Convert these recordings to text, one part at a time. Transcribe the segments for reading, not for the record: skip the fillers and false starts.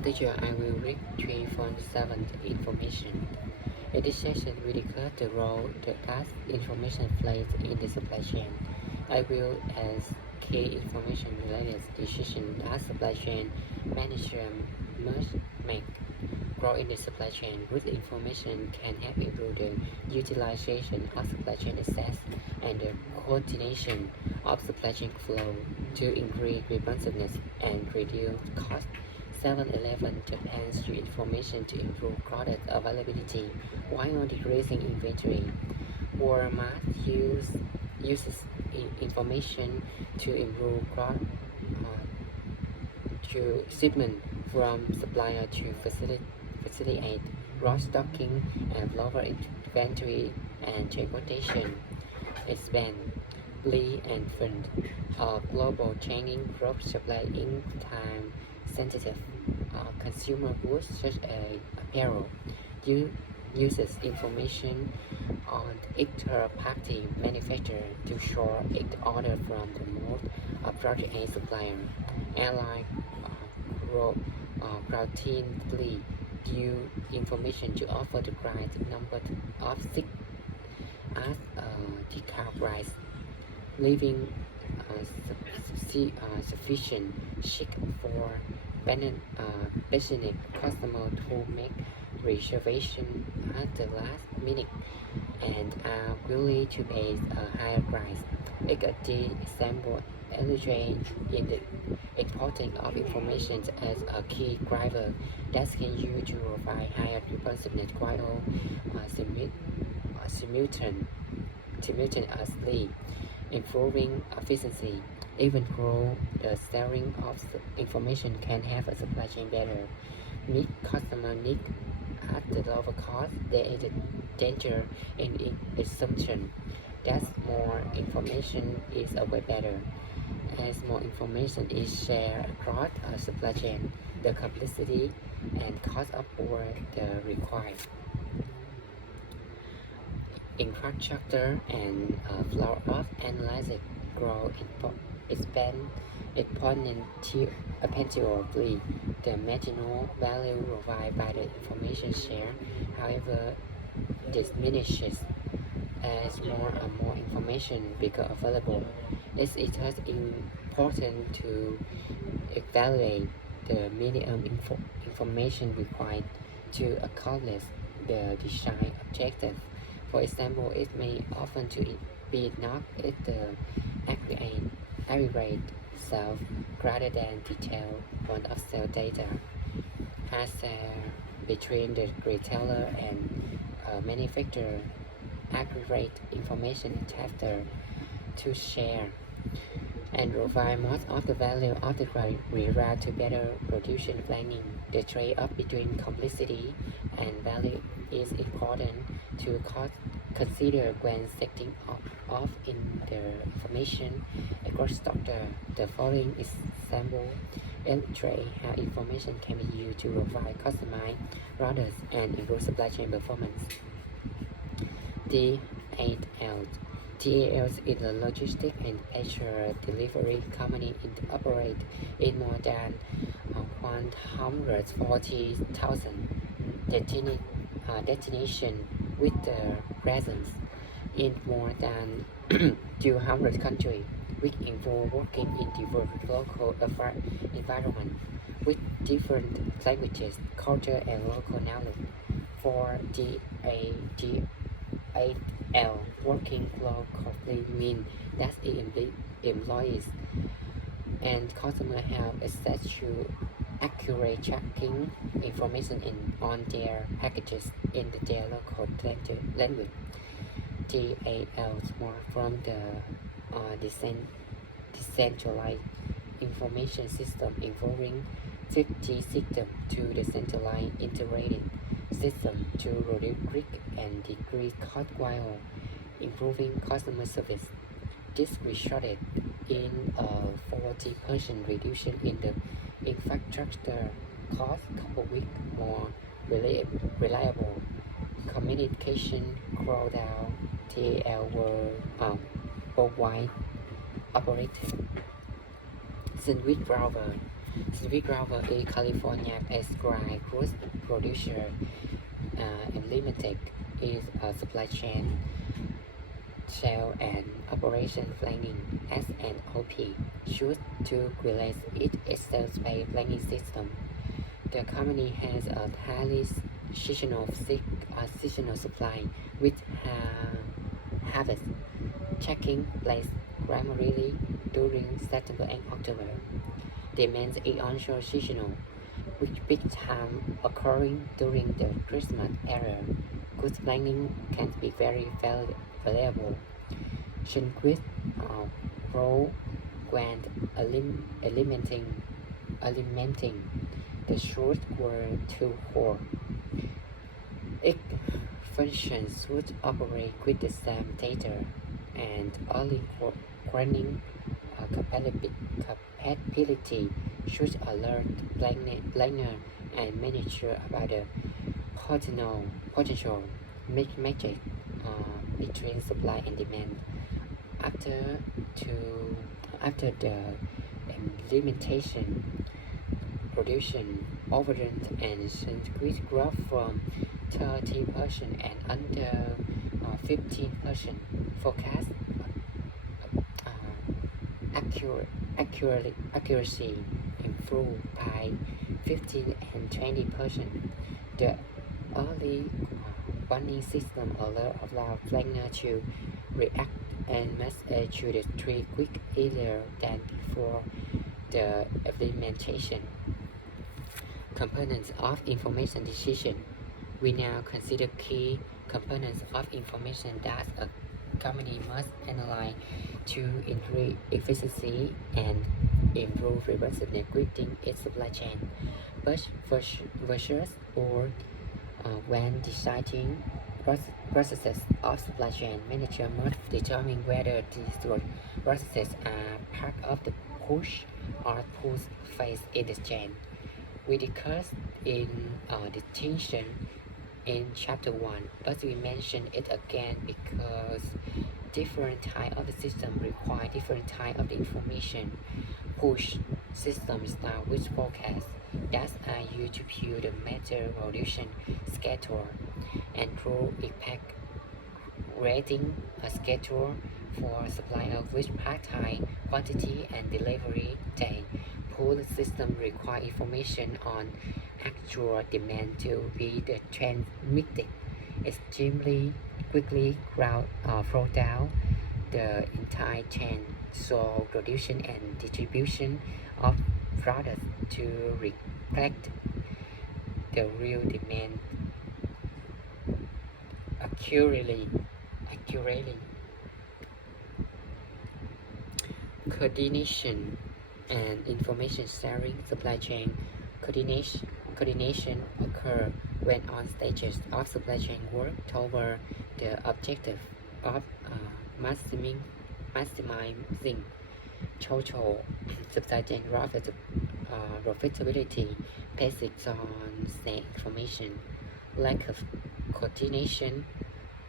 Hello teacher, I will read 3.7 information. In this session, we discuss the role the task information plays in the supply chain. I will as key information related decision that supply chain manager must make. Grow in the supply chain with information can help improve the utilization of supply chain assets and the coordination of supply chain flow to increase responsiveness and reduce cost. 7-Eleven Japan's use information to improve product availability while decreasing inventory. Walmart uses information to improve to shipment from supplier to facilitate rush stocking and lower inventory and transportation. Expand Lee and Fund, a global changing group supplying time sensitive consumer goods such as apparel, uses information on third-party manufacturer to short its order from the most appropriate supplier. Airline routinely use information to offer the right number of seats as decal price, leaving sufficient seat for passionate customers who make reservation at the last minute and are willing to pay a higher price. XD example illustrate in the importance of information as a key driver that can use to provide higher responsiveness while simultaneously improving efficiency. Even though the sharing of information can have a supply chain better meet customer needs at the lower cost, there is a danger in assumption that more information is a way better. As more information is shared across a supply chain, the complexity and cost of work required. Infrastructure and flow of analysis grow expand exponentially. The marginal value provided by the information share, however, diminishes as more and more information becomes available. It is thus important to evaluate the minimum information required to accomplish the design objective. For example, it may often be not at the aggregate sales rather than detailed point of sale data. Has between the retailer and manufacturer aggregate information together to share and provide most of the value of the result to better production planning. The trade-off between complexity and value is important to consider when setting off in the information across structure. The following example illustrate how information can be used to provide customized orders and improve supply chain performance. DHL TAL is a logistics and extra delivery company operate in more than 140,000 destinations with presence in more than 200 countries, which involve working in diverse local environments with different languages, culture, and local knowledge. For DHL, working locally means that employees and customers have access to accurate tracking information on their packages in their local language. DHL smart from the decentralized information system involving 50 systems to the centralized integrated system to reduce risk and decrease cost while improving customer service. This resulted in a 40% reduction in the infrastructure cost coupled with more reliable communication throughout TL worldwide operated. Sandwich Browser Civic Grover is California-based dry goods producer and Limited is a supply chain, sale and operation planning (S&OP) choose to release its sales pay planning system. The company has a highly seasonal supply with harvest taking place primarily during September and October. Demand is also seasonal, with peak time occurring during the Christmas era. Goods planning can be very variable. Shinquist role when eliminating the short were too hard. Each function should operate with the same data and only running capability should alert planner and manager about the potential mismatch between supply and demand. After to after the limitation, production overrun and increase growth from 30% and under 15%. Forecast accuracy improved by 15 and 20%. The early warning system allow planner to react and message to the tree quick earlier than before the implementation. Components of information decision. We now consider key components of information that a company must analyze to increase efficiency and improve robustness within its supply chain. But versus or when deciding processes of supply chain, manager must determine whether these processes are part of the push or pull phase in the chain. We discussed in distinction in chapter 1, but we mention it again because different type of the system require different type of the information. Push systems start with forecast that are used to build a meter production schedule and through impact creating a schedule for supplier with part-time quantity and delivery day. Pull system require information on actual demand to be transmitted extremely quickly flow down the entire chain, so production and distribution of products to reflect the real demand accurately. Coordination and information sharing. Supply chain coordination occur when all stages of supply chain work toward the objective of maximizing total supply chain profitability based on same information. Lack of coordination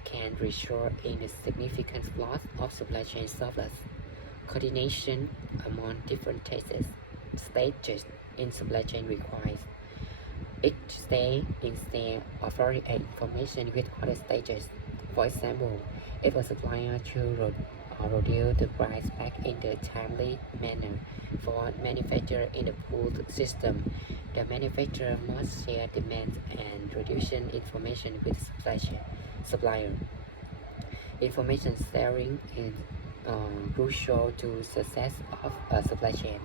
can result in a significant loss of supply chain surplus. Coordination among different stages in supply chain requires each stage instead of sharing information with other stages. For example, if a supplier to reduce the price back in the timely manner for manufacturer in the pooled system, the manufacturer must share demand and production information with supplier. Information sharing is crucial to success of a supply chain.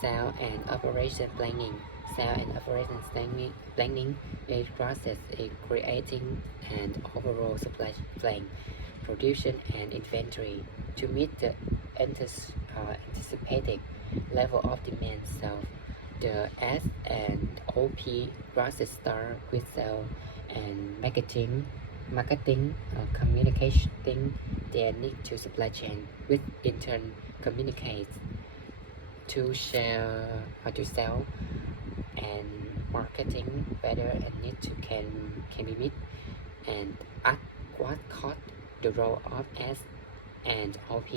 Sale and operation planning. Sale and operation planning is process in creating an overall supply plan, production and inventory to meet the anticipated level of demand. So the S and OP process start with sale and marketing communicating their need to supply chain, which in turn communicates to sell and marketing whether a need to can be met and at what cost. The role of S and OP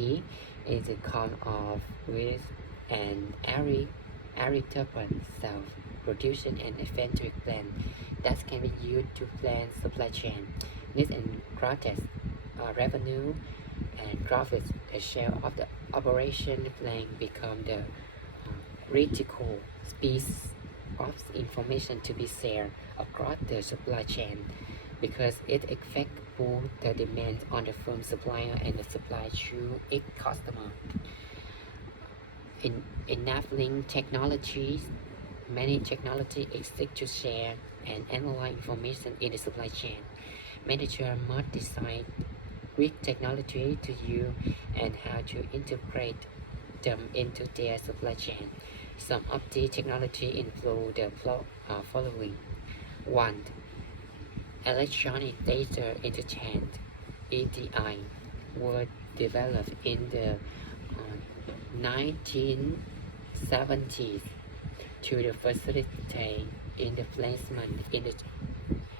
is a con of with and every arithmetic, self-production, and inventory plan that can be used to plan supply chain needs and growth, revenue, and profits. The share of the operation plan become the critical piece of information to be shared across the supply chain because it affects both the demand on the firm supplier and the supply to its customer. In enabling technologies, many technology exist to share and analyze information in the supply chain. Managers must decide which technology to use and how to integrate them into their supply chain. Some of the technology include the following. 1. Electronic Data Interchange (EDI) was developed in the 1970s to facilitate in the placement in the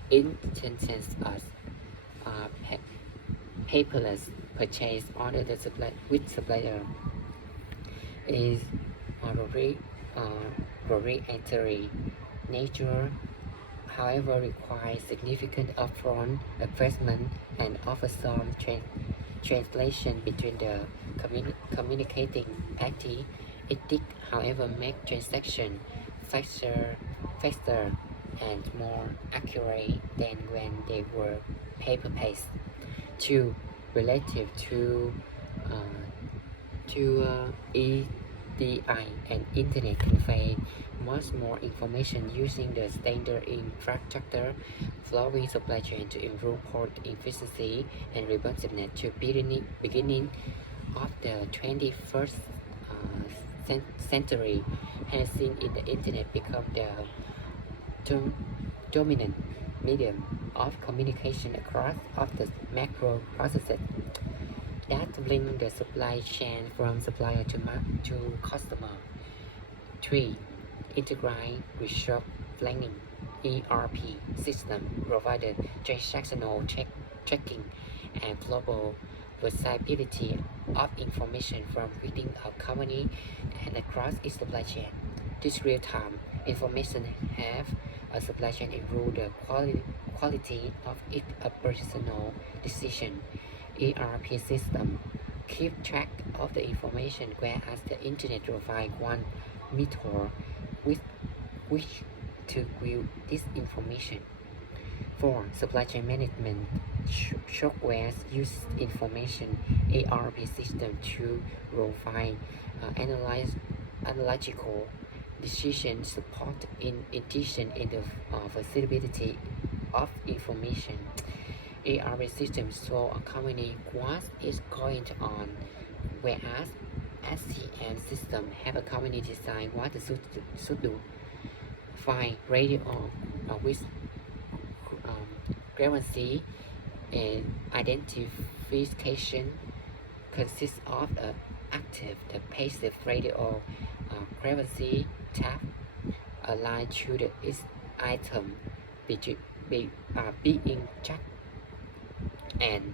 instances of paperless purchase order the supply with supplier is proprietary nature, however requires significant upfront investment and offers some translation between the communicating party. It did, however, make transaction faster and more accurate than when they were paper-based. 2. Relative to EDI and Internet convey much more information using the standard infrastructure flowing supply chain to improve port efficiency and responsiveness to beginning of the 21st century has seen in the Internet become the dominant medium of communication across of the macro processes that link the supply chain from supplier to customer. 3. Integrated Resource Planning (ERP) system provided transactional tracking and global visibility of information from within a company and across its supply chain. This real-time information have a supply chain improve the quality of its operational decision. ERP system keep track of the information, whereas the Internet provides one method with which to view this information. 4. Supply chain management software use information ERP system to provide analytical decision support in addition in the visibility of information. ERP systems show a company what is going on, whereas SCM system have a company design what it should do. 5. Radio with frequency and identification consists of the active, the passive radio frequency tab aligned to the item being checked and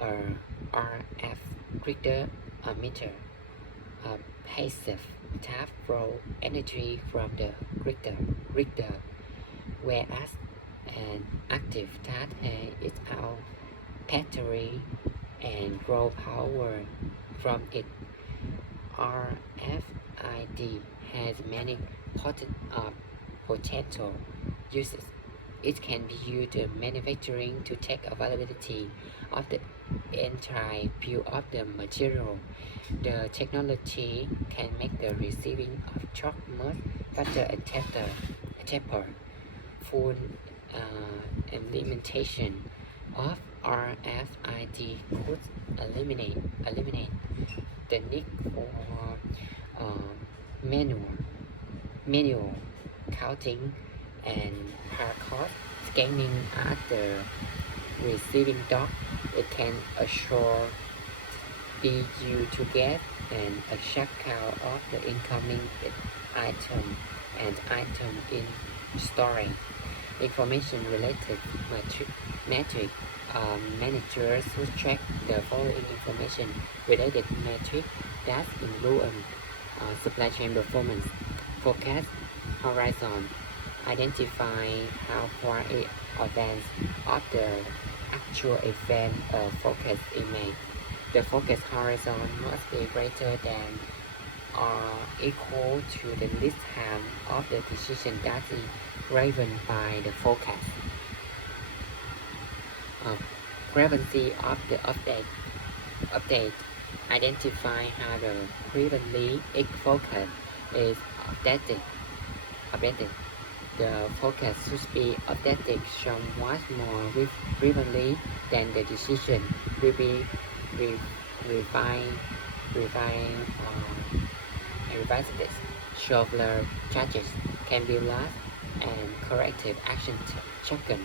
RF reader emitter. Passive tab flow energy from the reader, whereas an active tab is out battery and draw power from it. RFID has many potential uses. It can be used in manufacturing to check availability of the entire bill of the material. The technology can make the receiving of truck much faster and taper. Full implementation of RFID could eliminate the need for manual counting and barcode scanning at the receiving dock. It can assure be used to get an exact count of the incoming item and item in storage. Information related metric managers should track the following information related metric that influence supply chain performance. Forecast horizon. Identify how far it advanced of the actual event a forecast is made. The forecast horizon must be greater than or equal to the least time of the decision that is driven by the forecast. Frequency of the update. Identify how the previously forecast is updated. The forecast should be updated somewhat more frequently than the decision will be refined, revised. Shoulder charges can be lost and corrective action taken.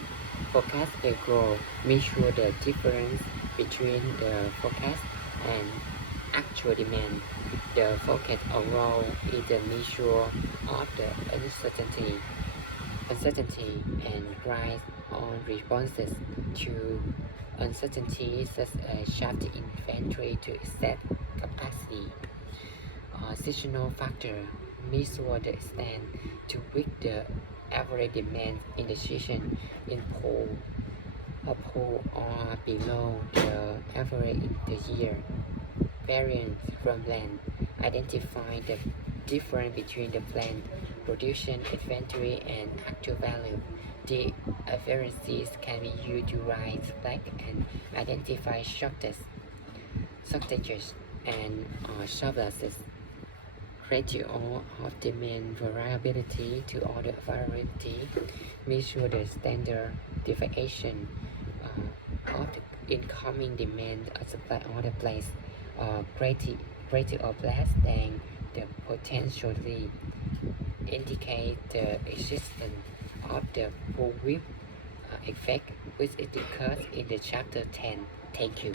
Forecast will grow. Measure the difference between the forecast and actual demand. The forecast overall is a measure of the uncertainty and rise on responses to uncertainty such as shift inventory to excess capacity. Seasonal factor measure the extent to which the average demand in the season is above or below the average in the year. Variance from plan. Identify the difference between the planned production inventory and actual value. The variances can be used to rise back and identify shortages and surpluses. Ratio of demand variability to order variability measure the standard deviation of the incoming demand or supply order place greater or less than the potentially indicate the existence of the bullwhip effect which is discussed in the chapter 10. Thank you.